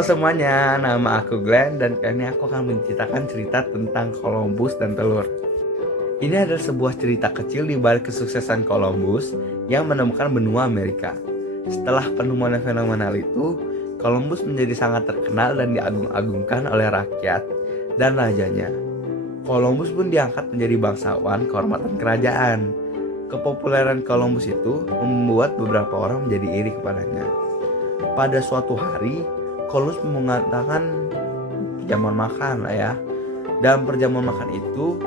Halo semuanya, nama aku Glenn dan kali ini aku akan menceritakan cerita tentang Columbus dan telur. Ini adalah sebuah cerita kecil di balik kesuksesan Columbus yang menemukan benua Amerika. Setelah penemuan yang fenomenal itu, Columbus menjadi sangat terkenal dan diagung-agungkan oleh rakyat dan rajanya. Columbus pun diangkat menjadi bangsawan kehormatan kerajaan. Kepopuleran Columbus itu membuat beberapa orang menjadi iri kepadanya. Pada suatu hari, Columbus mengatakan perjamuan makan lah ya. Dalam perjamuan makan itu,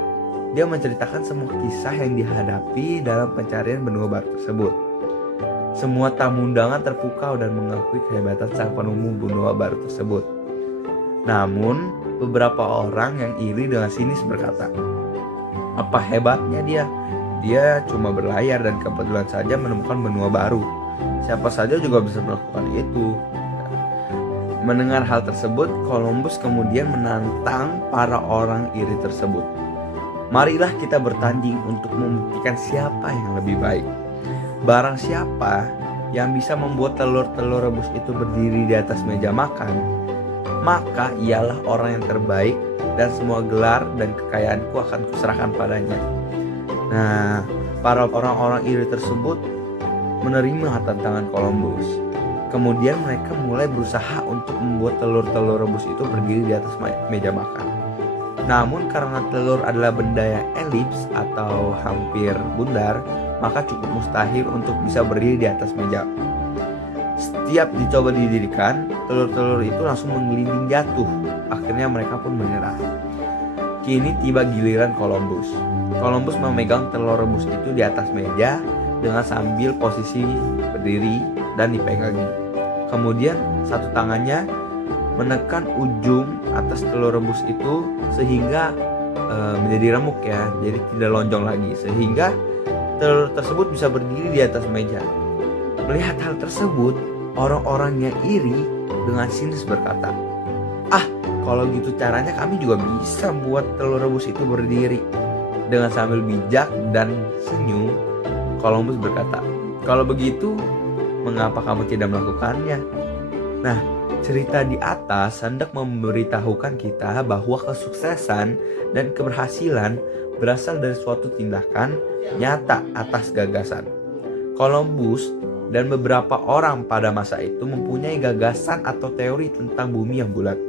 dia menceritakan semua kisah yang dihadapi dalam pencarian benua baru tersebut. Semua tamu undangan terpukau dan mengakui kehebatan sang penemu benua baru tersebut. Namun, beberapa orang yang iri dengan sinis berkata, "Apa hebatnya dia? Dia cuma berlayar dan kebetulan saja menemukan benua baru. Siapa saja juga bisa melakukan itu." Mendengar hal tersebut, Columbus kemudian menantang para orang iri tersebut. "Marilah kita bertanding untuk membuktikan siapa yang lebih baik. Barang siapa yang bisa membuat telur-telur rebus itu berdiri di atas meja makan, maka ialah orang yang terbaik dan semua gelar dan kekayaanku akan kuserahkan padanya." Nah, para orang-orang iri tersebut menerima tantangan Columbus. Kemudian mereka mulai berusaha untuk membuat telur-telur rebus itu berdiri di atas meja makan. Namun karena telur adalah benda yang elips atau hampir bundar, maka cukup mustahil untuk bisa berdiri di atas meja. Setiap dicoba didirikan, telur-telur itu langsung menggelinding jatuh. Akhirnya mereka pun menyerah. Kini tiba giliran Columbus. Columbus memegang telur rebus itu di atas meja dengan sambil posisi berdiri dan dipegangi. Kemudian satu tangannya menekan ujung atas telur rebus itu sehingga menjadi remuk ya, jadi tidak lonjong lagi, sehingga telur tersebut bisa berdiri di atas meja. Melihat hal tersebut, orang-orang yang iri dengan sinis berkata, "Ah, kalau gitu caranya kami juga bisa buat telur rebus itu berdiri." Dengan sambil bijak dan senyum, Columbus berkata, "Kalau begitu, mengapa kamu tidak melakukannya?" Nah, cerita di atas hendak memberitahukan kita bahwa kesuksesan dan keberhasilan berasal dari suatu tindakan nyata atas gagasan. Columbus dan beberapa orang pada masa itu mempunyai gagasan atau teori tentang bumi yang bulat.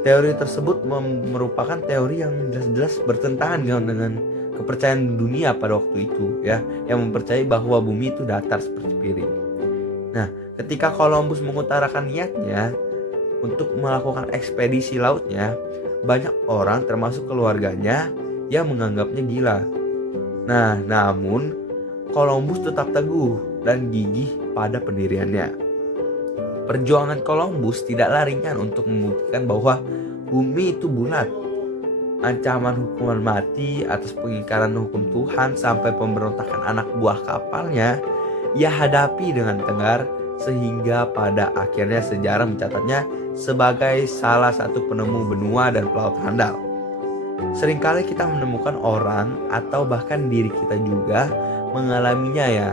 Teori tersebut merupakan teori yang jelas-jelas bertentangan dengan kepercayaan dunia pada waktu itu ya, yang mempercayai bahwa bumi itu datar seperti piring. Nah, ketika Columbus mengutarakan niatnya untuk melakukan ekspedisi lautnya, banyak orang termasuk keluarganya yang menganggapnya gila. Nah, namun Columbus tetap teguh dan gigih pada pendiriannya. Perjuangan Columbus tidaklah ringan untuk membuktikan bahwa bumi itu bulat. Ancaman hukuman mati atas pengingkaran hukum Tuhan sampai pemberontakan anak buah kapalnya ia hadapi dengan tegar, sehingga pada akhirnya sejarah mencatatnya sebagai salah satu penemu benua dan pelaut handal. Seringkali kita menemukan orang atau bahkan diri kita juga mengalaminya ya,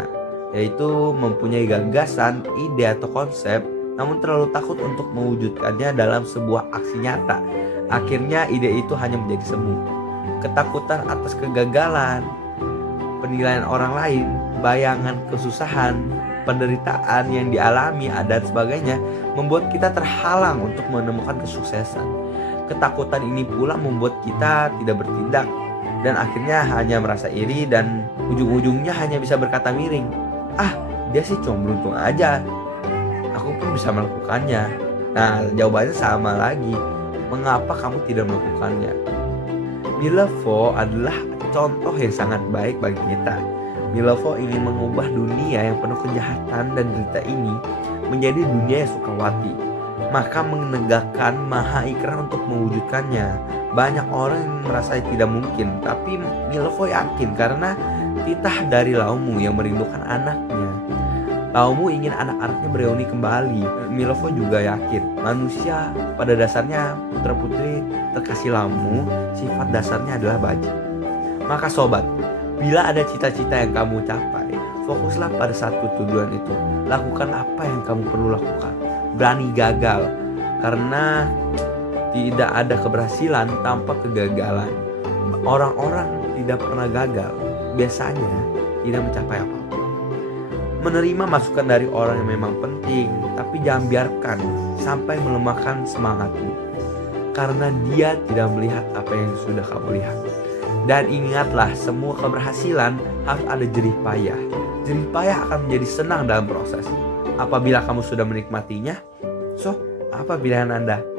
yaitu mempunyai gagasan, ide atau konsep, namun terlalu takut untuk mewujudkannya dalam sebuah aksi nyata. Akhirnya ide itu hanya menjadi semu. Ketakutan atas kegagalan, penilaian orang lain, bayangan kesusahan, penderitaan yang dialami dan sebagainya membuat kita terhalang untuk menemukan kesuksesan. Ketakutan ini pula membuat kita tidak bertindak dan akhirnya hanya merasa iri dan ujung-ujungnya hanya bisa berkata miring, "Ah, dia sih cuma beruntung aja. Aku pun bisa melakukannya." Nah, jawabannya sama lagi. Mengapa kamu tidak melakukannya? Millevoye adalah contoh yang sangat baik bagi kita. Millevoye ingin mengubah dunia yang penuh kejahatan dan derita ini menjadi dunia yang sukawati. Maka menegakkan maha ikrar untuk mewujudkannya. Banyak orang yang merasa tidak mungkin, tapi Millevoye yakin karena titah dari Laumu yang merindukan anaknya. Laumu ingin anak-anaknya bereuni kembali. Millevoye juga yakin manusia pada dasarnya putra-putri terkasih Laumu, sifat dasarnya adalah bajik. Maka sobat, bila ada cita-cita yang kamu capai, fokuslah pada satu tujuan itu. Lakukan apa yang kamu perlu lakukan. Berani gagal. Karena tidak ada keberhasilan tanpa kegagalan. Orang-orang tidak pernah gagal biasanya tidak mencapai apapun. Menerima masukan dari orang yang memang penting, tapi jangan biarkan sampai melemahkan semangatmu, karena dia tidak melihat apa yang sudah kamu lihat. Dan ingatlah, semua keberhasilan harus ada jerih payah. Jerih payah akan menjadi senang dalam proses. Apabila kamu sudah menikmatinya, apa pilihan Anda?